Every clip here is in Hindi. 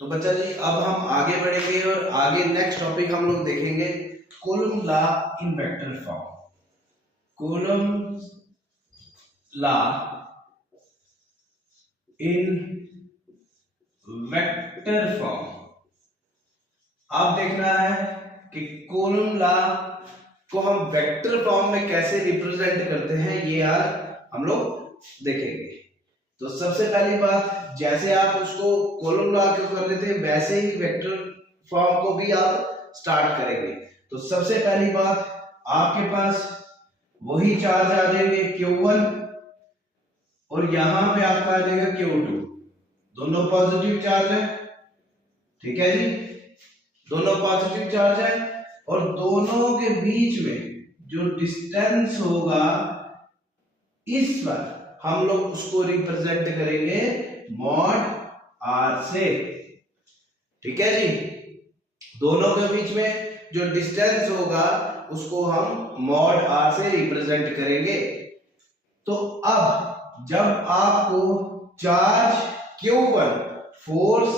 तो बच्चा जी अब हम आगे बढ़ेंगे और आगे नेक्स्ट टॉपिक हम लोग देखेंगे coulomb law in vector form. Coulomb law in vector form. आप देखना है कि कूलम्ब लॉ को हम वेक्टर फॉर्म में कैसे रिप्रेजेंट करते हैं, ये आज हम लोग देखेंगे। तो सबसे पहली बात, जैसे आप उसको कॉलम लॉ को कर रहे थे वैसे ही वेक्टर फॉर्म को भी आप स्टार्ट करेंगे। तो सबसे पहली बात, आपके पास वही चार्ज आ जाएंगे Q1 और यहां पे आपका आ जाएगा Q2। दोनों पॉजिटिव चार्ज है, ठीक है जी, दोनों पॉजिटिव चार्ज है और दोनों के बीच में जो डिस्टेंस होगा इस पर हम लोग उसको रिप्रेजेंट करेंगे मॉड r से, ठीक है जी। दोनों के बीच में जो डिस्टेंस होगा उसको हम मॉड r से रिप्रेजेंट करेंगे। तो अब जब आपको चार्ज Q1 फोर्स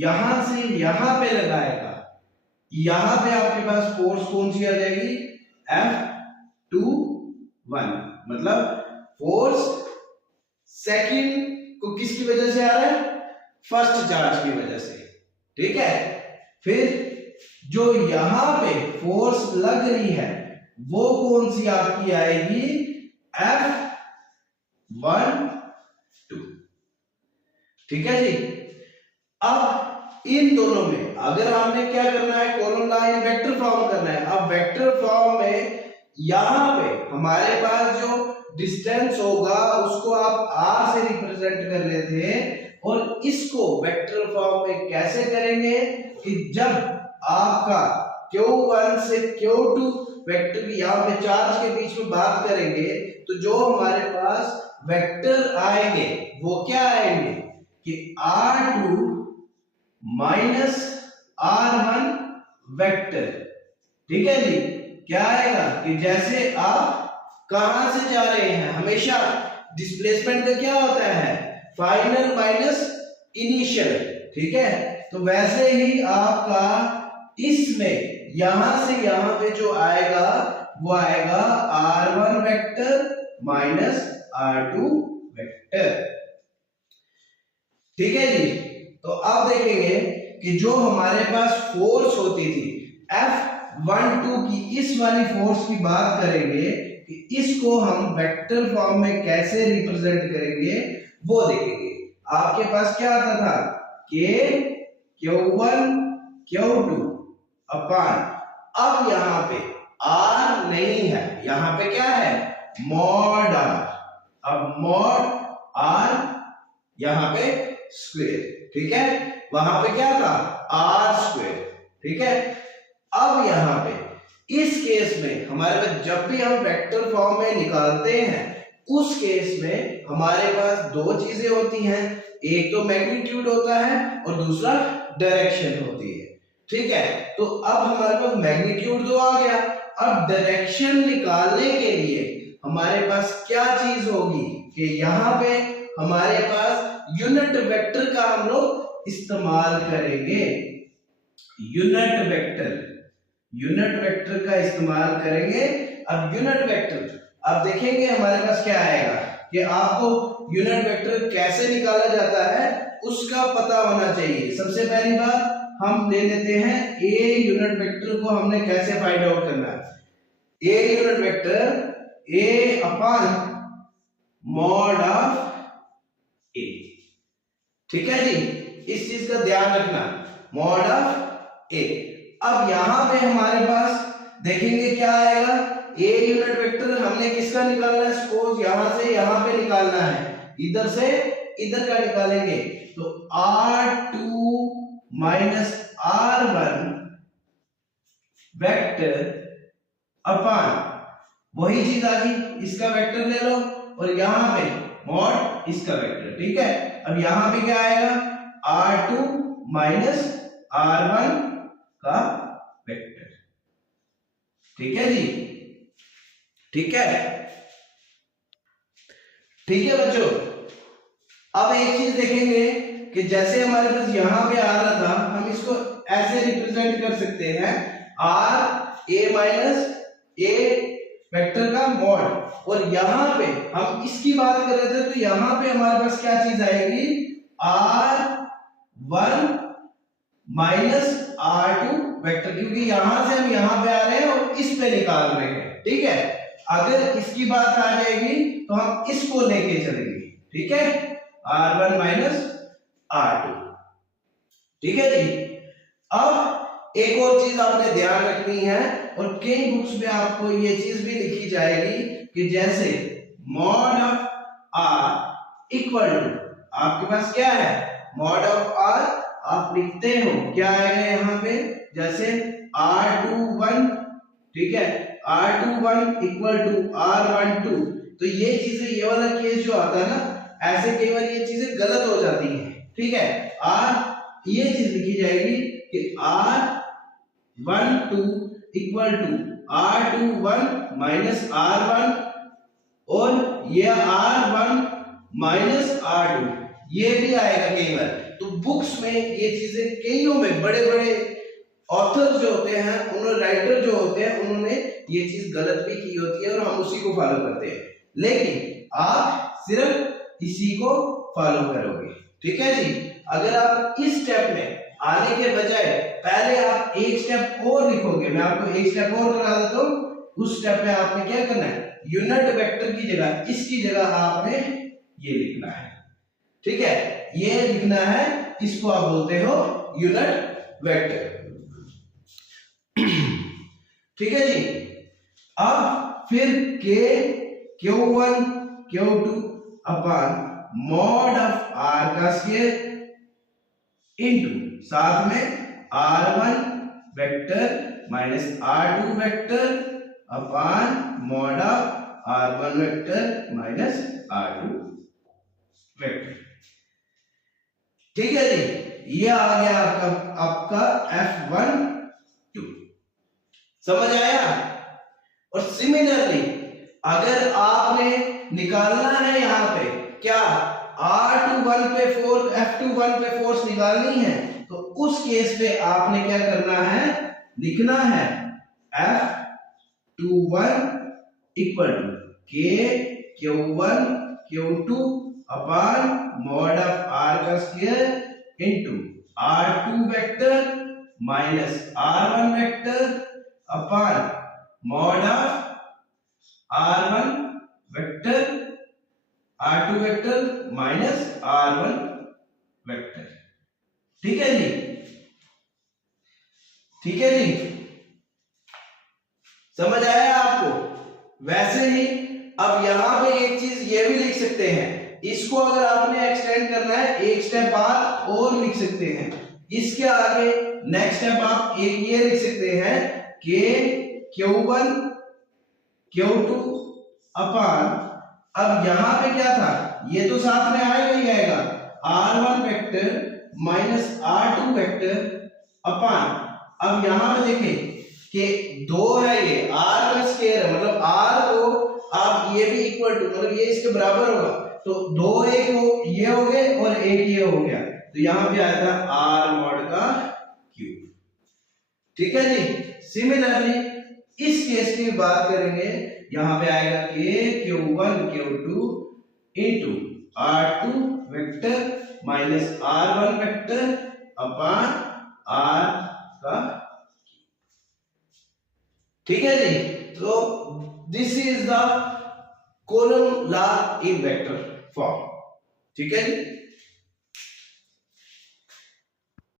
यहां से यहां पे लगाएगा, यहां पे आपके पास फोर्स कौन सी आ जाएगी, F21, मतलब फोर्स सेकंड को किसकी वजह से आ रहा है, फर्स्ट चार्ज की वजह से, ठीक है। फिर जो यहां पे फोर्स लग रही है वो कौन सी आपकी आएगी, F12, ठीक है जी। अब इन दोनों में अगर हमने क्या करना है, column law in vector form करना है। अब वेक्टर फॉर्म में यहां पे हमारे पास जो डिस्टेंस होगा उसको आप r से रिप्रेजेंट कर लेते हैं और इसको वेक्टर फॉर्म में कैसे करेंगे कि जब आपका Q1 से Q2 वेक्टर यहां पे चार्ज के बीच में बात करेंगे तो जो हमारे पास वेक्टर आएंगे वो क्या आएंगे कि R2 माइनस R1 वेक्टर, ठीक है जी। क्या आएगा कि जैसे आप कहां से जा रहे हैं, हमेशा डिस्प्लेसमेंट का क्या होता है, फाइनल माइनस इनिशियल, ठीक है। तो वैसे ही आपका इसमें यहां से यहां पे जो आएगा वो आएगा R1 vector minus R2 vector, ठीक है जी। तो अब देखेंगे कि जो हमारे पास फोर्स होती थी F12 की, इस वाली फोर्स की बात करेंगे कि इसको हम वेक्टर फॉर्म में कैसे रिप्रेजेंट करेंगे वो देखेंगे। आपके पास क्या आता था, K Q1 Q2 अपान, अब यहां पे R नहीं है, यहां पे क्या है, मॉड R। अब मॉड R यहां पे स्क्वायर, ठीक है, वहां पे क्या था R स्क्वायर, ठीक है। अब यहां पे इस केस में हमारे पास जब भी हम वेक्टर फॉर्म में निकालते हैं उस केस में हमारे पास दो चीजें होती हैं, एक तो मैग्नीट्यूड होता है और दूसरा डायरेक्शन होती है, ठीक है। तो अब हमारे पास मैग्नीट्यूड तो आ गया, अब डायरेक्शन निकालने के लिए हमारे पास क्या चीज होगी कि यहां पे हमारे पास यूनिट वेक्टर का हम लोग इस्तेमाल करेंगे, यूनिट वेक्टर का इस्तेमाल करेंगे। अब यूनिट वेक्टर, अब देखेंगे हमारे पास क्या आएगा कि आपको यूनिट वेक्टर कैसे निकाला जाता है उसका पता होना चाहिए। सबसे पहली बात हम ले लेते हैं ए यूनिट वेक्टर को हमने कैसे फाइंड आउट करना है। A unit vector A upon mod of A, ठीक है जी, इस चीज का ध्यान रखना, मॉड ऑफ ए। अब यहां पे हमारे पास देखेंगे क्या आएगा, ए यूनिट वेक्टर हमने किसका निकालना है, सपोज यहां से यहां पे निकालना है, इधर से इधर का निकालेंगे तो R2 minus R1 vector upon वही चीज आ गई, इसका वेक्टर ले लो और यहां पे मॉड इसका वेक्टर, ठीक है। अब यहां पे क्या आएगा, R2 माइनस R1 का वेक्टर, ठीक है जी, ठीक है, ठीक है बच्चों। अब एक चीज देखेंगे कि जैसे हमारे पास यहाँ पे आ रहा था, हम इसको ऐसे रिप्रेजेंट कर सकते हैं R A minus A vector का मॉड, और यहाँ पे हम इसकी बात कर रहे थे तो यहाँ पे हमारे पास क्या चीज आएगी, R1 माइनस R2 वेक्टर, क्योंकि यहां से हम यहां पे आ रहे हैं और इस पे निकाल रहे हैं, ठीक है। अगर इसकी बात आ जाएगी तो हम इसको लेके चलेंगे, ठीक है, R1 माइनस R2, ठीक है जी। अब एक और चीज आपने ध्यान रखनी है, और कई बुक्स में आपको ये चीज भी लिखी जाएगी कि जैसे mod of R equal to, आपके पास क्या है, मॉड ऑफ R आप लिखते हो, क्या आएगा यहाँ पे, जैसे R21, ठीक है, R21 इक्वल टू R12, तो ये चीजें, ये वाला केस जो आता है ना, ऐसे कई बार ये चीजें गलत हो जाती हैं, ठीक है। ये चीज लिखी जाएगी कि R12 equal to R21 minus R1, और ये R1 माइनस R2, ये भी आएगा कई बार। तो बुक्स में ये चीजें कईयों में बड़े बड़े ऑथर जो होते हैं, उन्होंने राइटर जो होते हैं, उन्होंने ये चीज गलत भी की होती है और हम उसी को फॉलो करते हैं, लेकिन आप सिर्फ इसी को फॉलो करोगे, ठीक है जी। अगर आप इस स्टेप में आने के बजाय पहले आप एक स्टेप और लिखोगे, मैं आपको एक स्टेप और करा देता हूं, उस स्टेप में आपने क्या करना है, यूनिट वेक्टर की जगह, इसकी जगह आपने ये लिखना है, ठीक है, ये लिखना है, इसको आप बोलते हो यूनिट वेक्टर, ठीक है जी। अब फिर k q1 q2 upon mod of r का स्क्वायर इनटू साथ में r1 vector minus r2 vector upon mod of r1 vector minus r2 vector, ठीक है जी। ये आ गया आपका F12, समझ आया। और सिमिलरली अगर आपने निकालना है यहाँ पे क्या, R21 पे फोर्स, F21 पे फोर्स निकालनी है, तो उस केस पे आपने क्या करना है, लिखना है F21 equal to K Q1 Q2 upon mod of R का square into R2 vector minus R1 vector upon mod of R1 vector R2 vector minus R1 vector, ठीक है जी, ठीक है जी, समझ आया आपको। वैसे ही अब यहां पे एक चीज ये भी लिख सकते हैं, इसको अगर आपने एक्सटेंड करना है एक स्टेप आप और लिख सकते हैं, इसके आगे नेक्स्ट स्टेप आप एक ये लिख सकते हैं कि Q1 Q2 अपॉन, अब यहां पे क्या था, ये तो साथ में आएगा ही आएगा, R1 vector minus R2 vector upon, अब यहां पे देखें कि दो है, ये R का स्क्वायर है, मतलब R को आप ये भी इक्वल टू, मतलब ये इसके बराबर होगा, तो दो एक हो, ये हो गए और एक ये हो गया, तो यहां पे आया था R मॉड का क्यूब, ठीक है जी। सिमिलरली इस केस की बात करेंगे, यहां पे आएगा कि Q1 Q2 into R2 vector minus R1 vector upon R का, ठीक है जी। तो this is the column law in vector form, ठीक है जी।